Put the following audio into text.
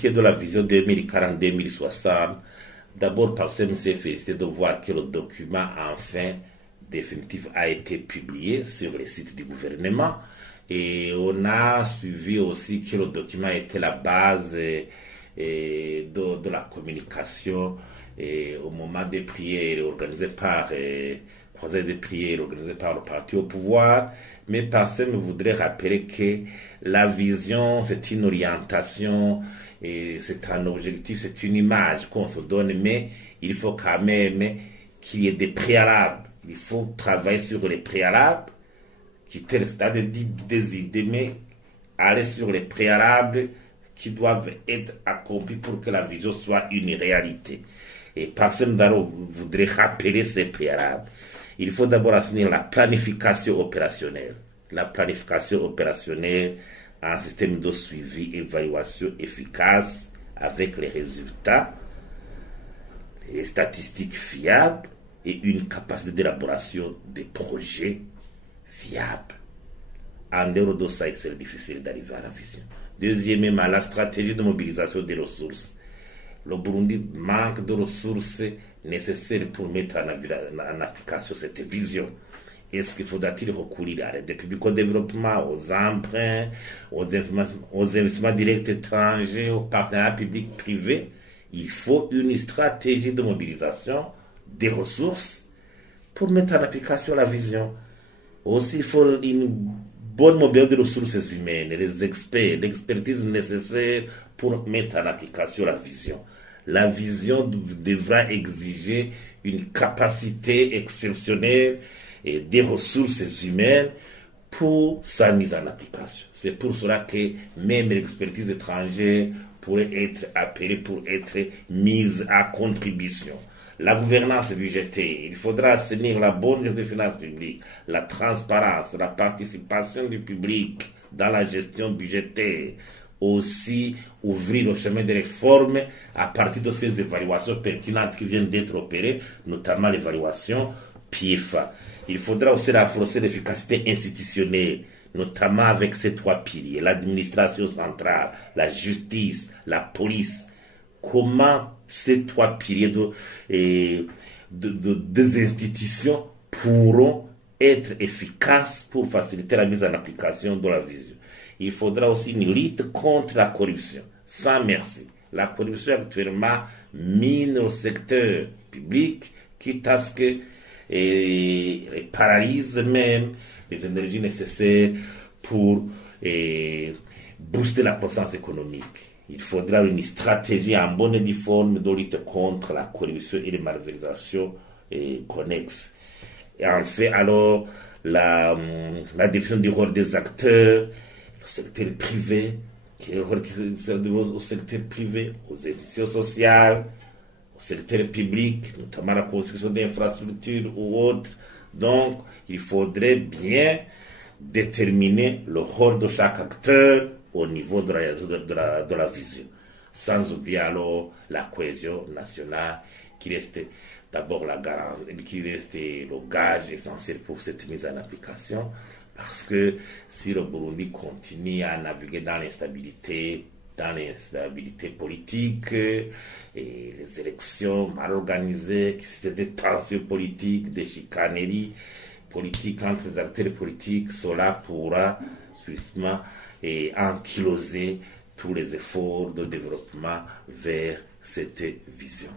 qui est de la vision 2040-2060, d'abord, Parsem s'est félicité de voir que le document enfin définitif a été publié sur les sites du gouvernement. Et on a suivi aussi que le document était la base de la communication au moment des prières organisées par croisées des prières organisées par le parti au pouvoir. Mais Parsem voudrait rappeler que la vision, c'est une orientation, et c'est un objectif, c'est une image qu'on se donne, mais il faut quand même qu'il y ait des préalables. Il faut travailler sur les préalables, quitter le stade des idées, mais aller sur les préalables qui doivent être accomplis pour que la vision soit une réalité. Et Parsem Daro voudrait rappeler ces préalables. Il faut d'abord assainir la planification opérationnelle. La planification opérationnelle, un système de suivi, évaluation efficace avec les résultats, les statistiques fiables et une capacité d'élaboration des projets fiables. En dehors de ça, il serait difficile d'arriver à la vision. Deuxièmement, la stratégie de mobilisation des ressources. Le Burundi manque de ressources nécessaires pour mettre en application cette vision. Est-ce qu'il faudra-t-il recourir à l'aide publique au développement, aux emprunts, aux investissements directs étrangers, aux partenariats publics-privés? Il faut une stratégie de mobilisation des ressources pour mettre en application la vision. Aussi, il faut une bonne mobilisation des ressources humaines, les experts, l'expertise nécessaire pour mettre en application la vision. La vision devra exiger une capacité exceptionnelle et des ressources humaines pour sa mise en application. C'est pour cela que même l'expertise étrangère pourrait être appelée pour être mise à contribution. La gouvernance budgétaire, il faudra assainir la bonne gestion des finances publiques, la transparence, la participation du public dans la gestion budgétaire, aussi ouvrir le chemin des réformes à partir de ces évaluations pertinentes qui viennent d'être opérées, notamment l'évaluation PIEFA. Il faudra aussi renforcer l'efficacité institutionnelle, notamment avec ces trois piliers, l'administration centrale, la justice, la police. Comment ces trois piliers des institutions pourront être efficaces pour faciliter la mise en application de la vision. Il faudra aussi une lutte contre la corruption, sans merci. La corruption actuellement mine au secteur public, quitte à ce que paralyse même les énergies nécessaires pour booster la croissance économique. Il faudra une stratégie en bonne et due forme de lutte contre la corruption et les malversations connexes. Et en fait, alors, la définition du rôle des acteurs, le secteur privé, qui est le rôle qui au secteur privé, aux institutions sociales, au secteur public, notamment la construction d'infrastructures ou autres. Donc, il faudrait bien déterminer le rôle de chaque acteur au niveau de la vision. Sans oublier alors la cohésion nationale qui reste d'abord qui reste le gage essentiel pour cette mise en application. Parce que si le Burundi continue à naviguer dans l'instabilité politique, et les élections mal organisées, c'était des tensions politiques, des chicaneries politiques entre les acteurs politiques, cela pourra justement ankyloser tous les efforts de développement vers cette vision.